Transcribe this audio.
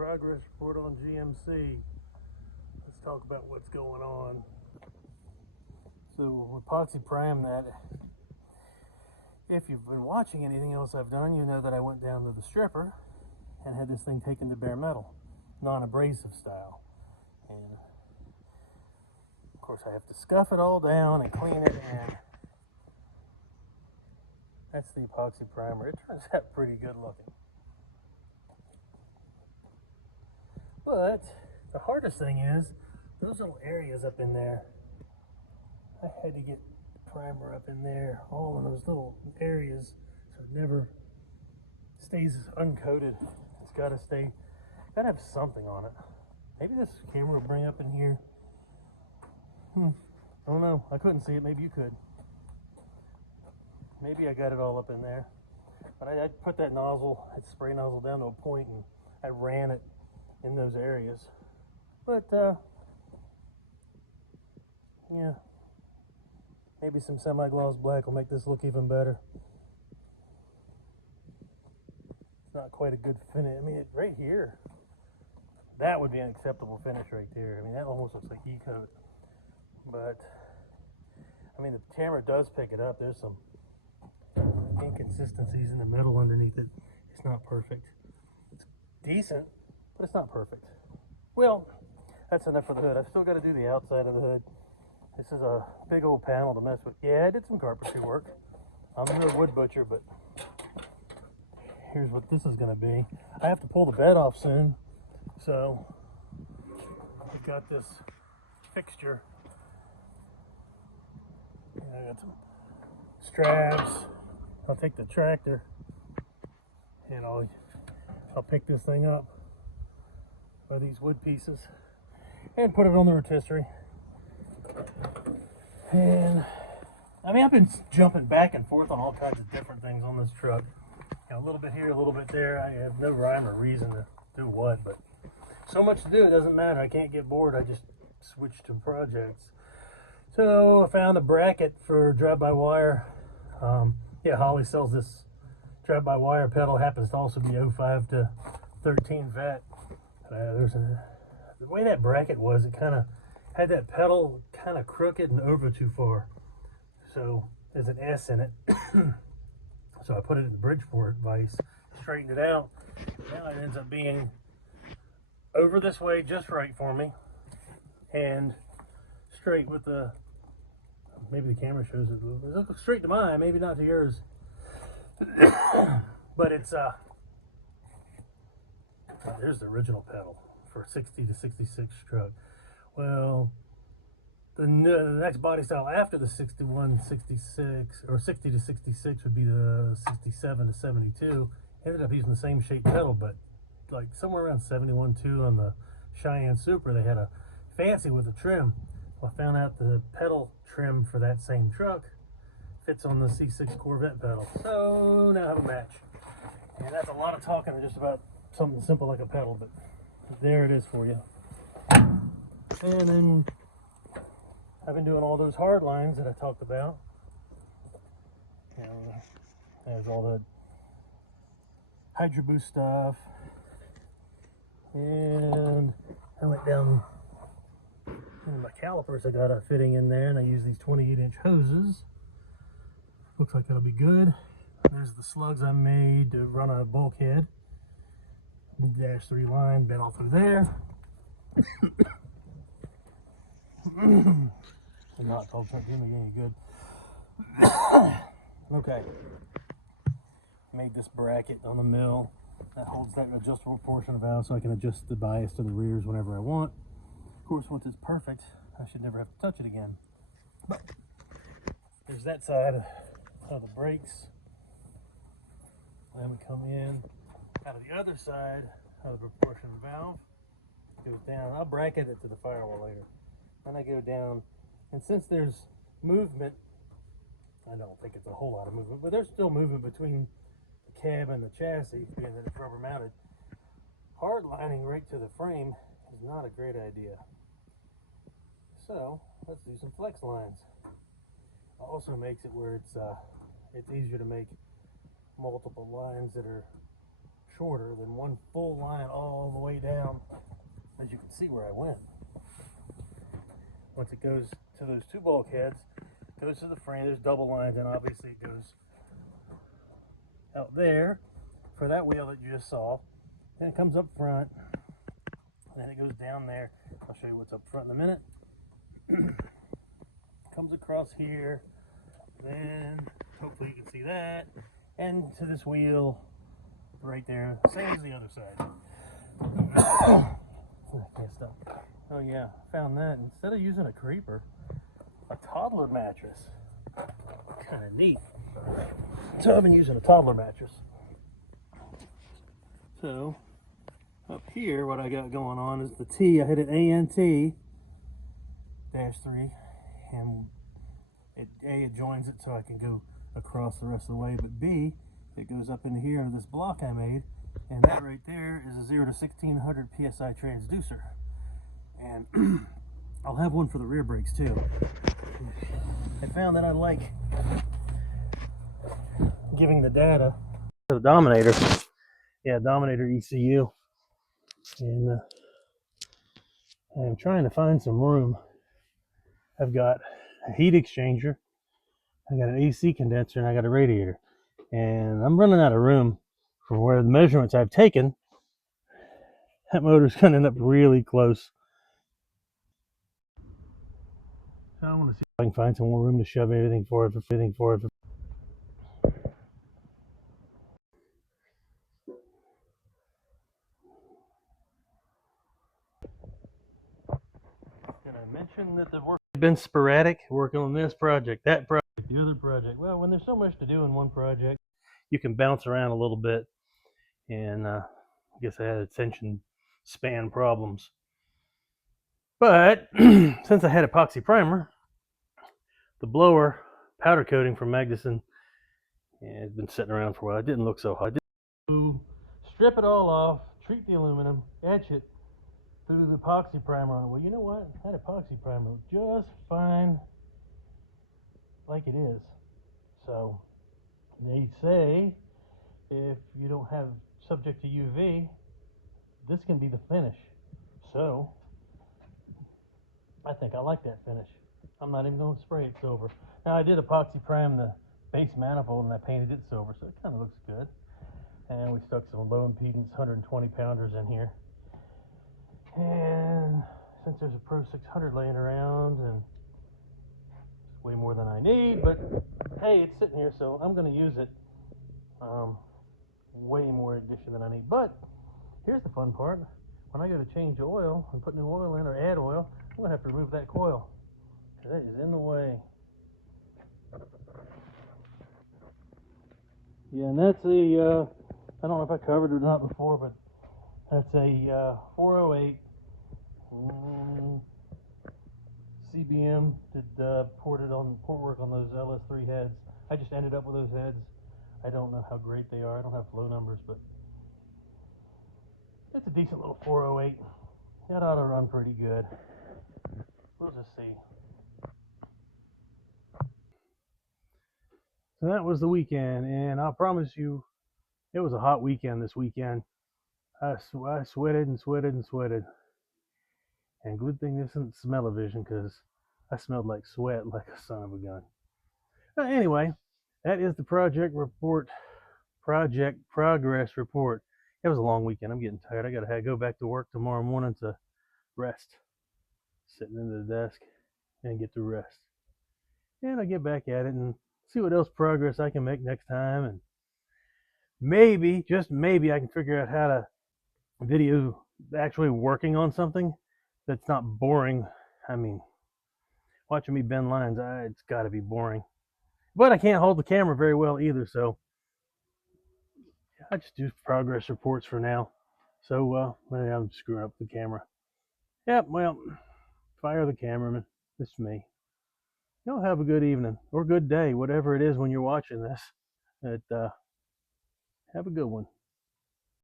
progress report on GMC. Let's talk about what's going on. So epoxy prime that. If you've been watching anything else I've done, you know that I went down to the stripper and had this thing taken to bare metal, non-abrasive style. And of course I have to scuff it all down and clean it, and that's the epoxy primer. It turns out pretty good looking. But the hardest thing is those little areas up in there. I had to get primer up in there, all in those little areas, so it never stays uncoated. It's got to stay, got to have something on it. Maybe this camera will bring up in here. I don't know. I couldn't see it. Maybe you could. Maybe I got it all up in there. But I put that nozzle, that spray nozzle down to a point, and I ran it in those areas. But yeah, maybe some semi-gloss black will make this look even better. It's not quite a good finish. I mean, right here, that would be an acceptable finish right there. I mean, that almost looks like E-coat. But I mean, the camera does pick it up. There's some inconsistencies in the metal underneath it. It's not perfect. It's decent, but it's not perfect. Well, that's enough for the hood. I've still got to do the outside of the hood. This is a big old panel to mess with. Yeah, I did some carpentry work. I'm no wood butcher, but here's what this is going to be. I have to pull the bed off soon, so I've got this fixture. I got some straps. I'll take the tractor and I'll pick this thing up by these wood pieces and put it on the rotisserie. And I mean, I've been jumping back and forth on all kinds of different things on this truck. You know, a little bit here, a little bit there. I have no rhyme or reason to do what, but so much to do, it doesn't matter. I can't get bored. I just switch to projects. So I found a bracket for drive-by-wire. Yeah, Holley sells this drive-by-wire pedal. Happens to also be 05 to 13 vet. The way that bracket was, it kind of had that pedal kind of crooked and over too far. So there's an S in it. So I put it in the Bridgeport vise, straightened it out. Now it ends up being over this way just right for me, and straight with the, maybe the camera shows it looks straight to mine, maybe not to yours. But it's there's the original pedal for 60 to 66 truck. Well, the next body style after the 61 66 or 60 to 66 would be the 67 to 72. Ended up using the same shape pedal, but like somewhere around 71.2 on the Cheyenne Super, they had a fancy with a trim. Well, I found out the pedal trim for that same truck fits on the C6 Corvette pedal. So now I have a match. And that's a lot of talking just about something simple like a pedal, but there it is for you. And then I've been doing all those hard lines that I talked about. You know, there's all the Hydro Boost stuff. And I went down into my calipers. I got a fitting in there, and I use these 28-inch hoses. Looks like that'll be good. There's the slugs I made to run a bulkhead. -3 line, been all through there. The knot bolts aren't doing me any good. Okay. Made this bracket on the mill that holds that adjustable portion valve, so I can adjust the bias to the rears whenever I want. Of course, once it's perfect, I should never have to touch it again. But there's that side of the brakes. Then we come in out of the other side of the proportion valve. Goes down. I'll bracket it to the firewall later. Then I go down, and since there's movement, I don't think it's a whole lot of movement, but there's still movement between the cab and the chassis, being that it's rubber mounted. Hard lining right to the frame is not a great idea. So let's do some flex lines. Also makes it where it's easier to make multiple lines that are shorter than one full line all the way down, as you can see where I went. Once it goes to those two bulkheads, it goes to the frame, there's double lines, and obviously it goes out there for that wheel that you just saw. Then it comes up front, and then it goes down there. I'll show you what's up front in a minute. Comes across here, then hopefully you can see that, and to this wheel right there, same as the other side. I can't stop. Oh yeah, found that. Instead of using a creeper, a toddler mattress. Kind of neat. So I've been using a toddler mattress. So up here, what I got going on is the T. I hit an ANT-3, and it joins it so I can go across the rest of the way, but B, it goes up into here into this block I made, and that right there is a 0 to 1600 psi transducer. And I'll have one for the rear brakes too. I found that I like giving the data to the Dominator. Yeah, Dominator ECU. And I'm trying to find some room. I've got a heat exchanger, I got an AC condenser, and I got a radiator. And I'm running out of room from where the measurements I've taken. That motor's going to end up really close. So I want to see if I can find some more room to shove everything forward. Gonna mention that the work has been sporadic, working on this project, that project, the other project. Well, when there's so much to do in one project, you can bounce around a little bit. And I guess I had attention span problems. But since I had epoxy primer, the blower powder coating from Magnuson, yeah, it's been sitting around for a while. It didn't look so hot. Strip it all off, treat the aluminum, etch it through the epoxy primer on it. Well, you know what? That epoxy primer just fine like it is. So they say if you don't have subject to UV, this can be the finish. So I think I like that finish. I'm not even going to spray it silver. Now I did epoxy prime the base manifold and I painted it silver, so it kind of looks good. And we stuck some low impedance 120 pounders in here. And since there's a Pro 600 laying around, and it's way more than I need, but hey, it's sitting here, so I'm going to use it. Way more addition than I need. But here's the fun part. When I go to change oil and put new oil in or add oil, I'm going to have to remove that coil. That is in the way. Yeah, and that's a, I don't know if I covered it or not before, but that's a 408 CBM. Did port work on those LS3 heads. I just ended up with those heads. I don't know how great they are. I don't have flow numbers, but it's a decent little 408. That ought to run pretty good. We'll just see. So that was the weekend, and I promise you, it was a hot weekend this weekend. I sweated and sweated and sweated. And good thing this isn't smell-o-vision, because I smelled like sweat like a son of a gun. But anyway, that is the project progress report. It was a long weekend. I'm getting tired. I got to go back to work tomorrow morning to rest. Sitting in the desk and get to rest. And I get back at it and see what else progress I can make next time. And maybe, just maybe, I can figure out how to video actually working on something that's not boring. I mean, watching me bend lines, it's got to be boring. But I can't hold the camera very well either, so I just do progress reports for now. So, I'm screwing up the camera. Yep, well, fire the cameraman. It's me. Y'all have a good evening or good day, whatever it is when you're watching this. Have a good one.